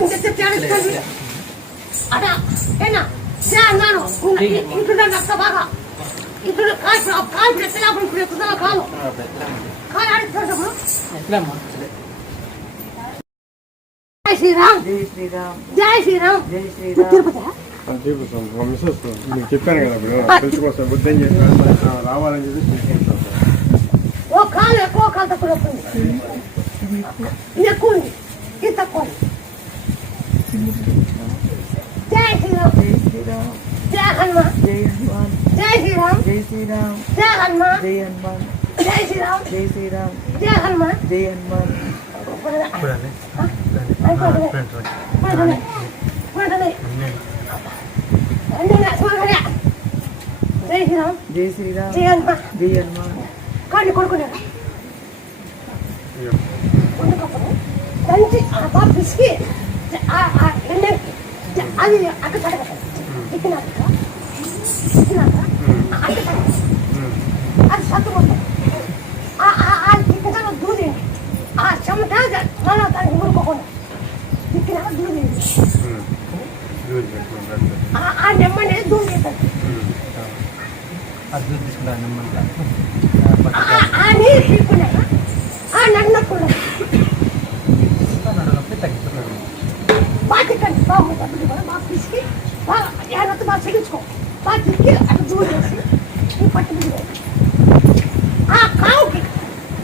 అప్పుడు చెప్తే తేడా ఏనా అన్నాను ఇంట్లో నక్క బాగా ఇంట్లో కాయ కాయ పెడితే ఇప్పుడు ఎక్కువ కాదు కాయ ఆడిస్తాడు జై శ్రీరామ్ జై శ్రీరామ్. జై శ్రీరామ్ జై శ్రీరామ్ తిరుపతి చెప్పాను కదా ఇప్పుడు తెలుసుకోసం బుద్ధం చెప్పి రావాలని చెప్పి ఓ కాలు ఎక్కువ కాలు తక్కువ ఎక్కువ ఉంది ఇది తక్కువ ఉంది జై శ్రీరామ్ జై శ్రీరామ్ జై హనుమాన్ జై హనుమాన్ కానీ కొడుకునేరా దంచి ఆ బాబు అది అక్క తడగదు ఇక్కినాక ఇక్కినాక అక్క తడగదు అది సత్తుకుంటుంది ఆ ఇక్కగా దూది ఆ చెమట మన దాన్ని ఊరుకోకుండా ఇక్కినాక దూది ఆ నెమ్మనే దూది అది తీసుకుంటాను నెమ్మదిగా ఆ నీరు తీసుకున్నాక ఆ నన్నప్పుడు నడునొప్పి తగ్గిస్తున్నాడు బాధ్యకండి బాబు డబ్బులు కూడా బాగా పిసికి బాగా ఏమంతా బాగా చెల్లించుకో బాగా తిరిగి అక్కడ దూరం చేసి ఈ పట్టు మీద వేయి. ఆ కావుకి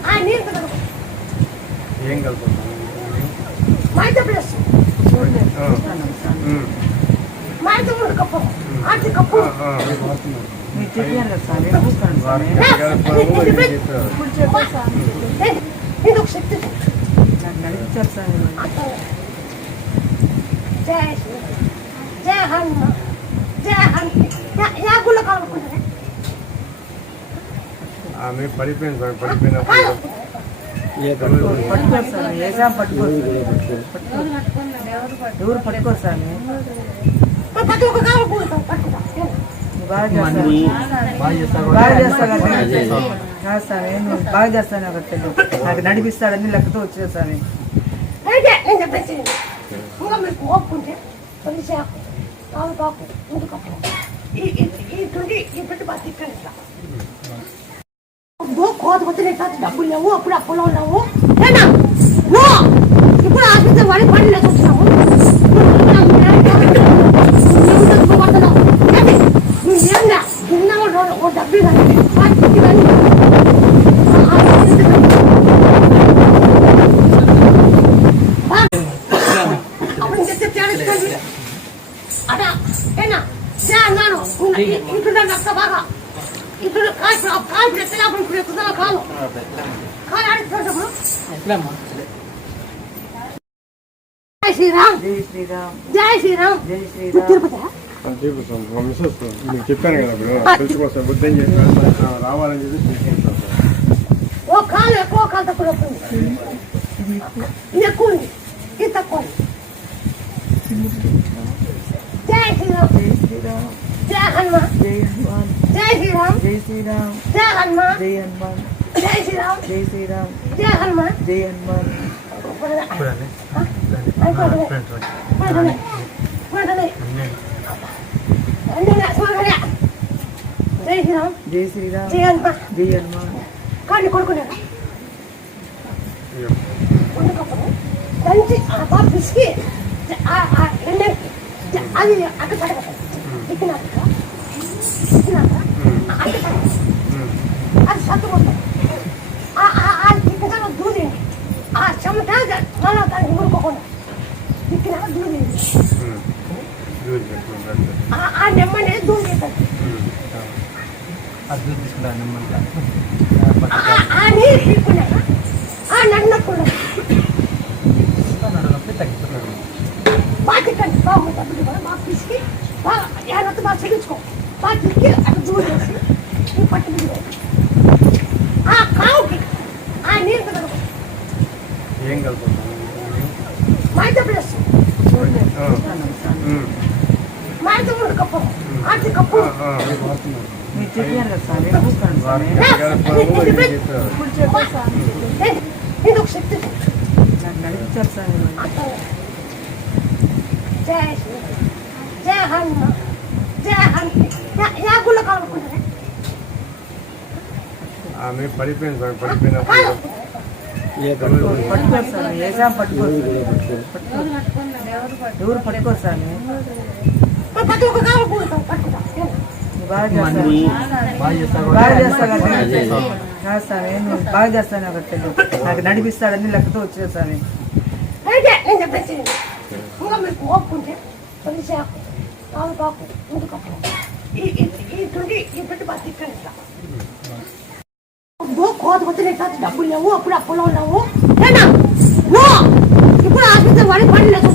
ఆ నీరు కదా ఏం కలుపుతాం మా ఇంటి ప్లేస్ మా ఇంటి ముందు కప్పు ఆటి కప్పు మీరు చెప్పారు కదా స్వామి చూస్తాను స్వామి ఇప్పుడు చెప్పారు స్వామి ఏ, ఇది ఒక శక్తి నాకు నడిపించారు స్వామి జయ శ్రీ జయ హనుమ జయ హనుమ యా గుళ్ళ కాలనుకుంటారా ఆమె పడిపోయింది సార్ పడిపోయినప్పుడు పట్టుకోరు స్వామి ఏ గ్రామ్ పట్టుకోరు ఎవరు పట్టుకోరు స్వామి ప్రతి ఒక్క కాలం పోతాం పట్టుకుంటాం నువ్వు బాగా చేస్తావు బాగా చేస్తారు బాగా చేస్తావు అంటే కాదు స్వామి నువ్వు బాగా చేస్తాను ఒకటి తెలియదు నాకు నడిపిస్తాడని లెక్కతో వచ్చేది Enggak merkuap pun ya. Tapi saya aku. Tahu tahu aku. Untuk apa? Itu ni, itu tu batik kan. Gue kuat betul ni tak tidak boleh. Gue pula pulau lawu. Enak. Gue, gue pula asli terwali paling nak చెప్తే ఏనా అన్నాను ఇంట్లో నక్క బాగా ఇంట్లో కాయ కాయ పెడితే అప్పుడు ఇప్పుడు ఎక్కువ కాదు కాయ ఆడిస్తాడు జై శ్రీరామ్ జై శ్రీరామ్. జై శ్రీరామ్ జై శ్రీరామ్ తిరుపతి చెప్పాను కదా ఇప్పుడు తెలుసుకోసం బుద్ధం చెప్పి రావాలని చెప్పి ఓ కాలు ఎక్కువ కాలు తక్కువ ఎక్కువ ఉంది ఇది తక్కువ ఉంది జై శ్రీరామ్ జై శ్రీరామ్ జై హనుమాన్ జై హనుమాన్ జై శ్రీరామ్ జై శ్రీరామ్ జై హనుమాన్ జై హనుమాన్ జై శ్రీరామ్ జై శ్రీరామ్ జై హనుమాన్ జై హనుమాన్ జై శ్రీరామ్ జై శ్రీరామ్ జై హనుమాన్ జై హనుమాన్ కానీ ఆ నీరు తీసుకున్నాక ఆ నన్నప్పుడు బాధ్యకండి బాబు డబ్బులు పిసికి బాగా ఏమంతా బాగా చెల్లించుకో బాగా తిరిగి అక్కడ దూరం ఈ పట్టు మీద ఆ కావుకి ఆ నీరు ఏం కలుపుతాం కప్పు కప్పు మీరు చెప్పారు కదా చూస్తాను శక్తి నాకు నడిపించారు జయ శ్రీ జయ హనుమ జయ హనుమ యా గుళ్ళ కాలనుకుంటారా ఆమె పడిపోయింది సార్ పడిపోయిన పట్టుకోరు సార్ ఏ జామ పట్టుకోరు ఎవరు పట్టుకోరు సార్ ప్రతి ఒక్క కాలం కూడతాం పట్టుకుంటాం బాగా చేస్తారు బాగా చేస్తారు బాగా చేస్తాడంటే కాదు సార్ నేను బాగా చేస్తాను ఒకటి తెలియదు నాకు నడిపిస్తాడని లెక్కతో వచ్చేది కూడా మీరు కోపుకుంటే తొలిసాకు నాలుగాకు ముందుకప్పు ఇటువంటి ఇటువంటి బతికాను ఇట్లా. నువ్వు కోత కొత్తలే కాదు డబ్బులు లేవు అప్పుడు అప్పులో ఉన్నావు ఇప్పుడు ఆఫీసర్ వాడి పని లేదు.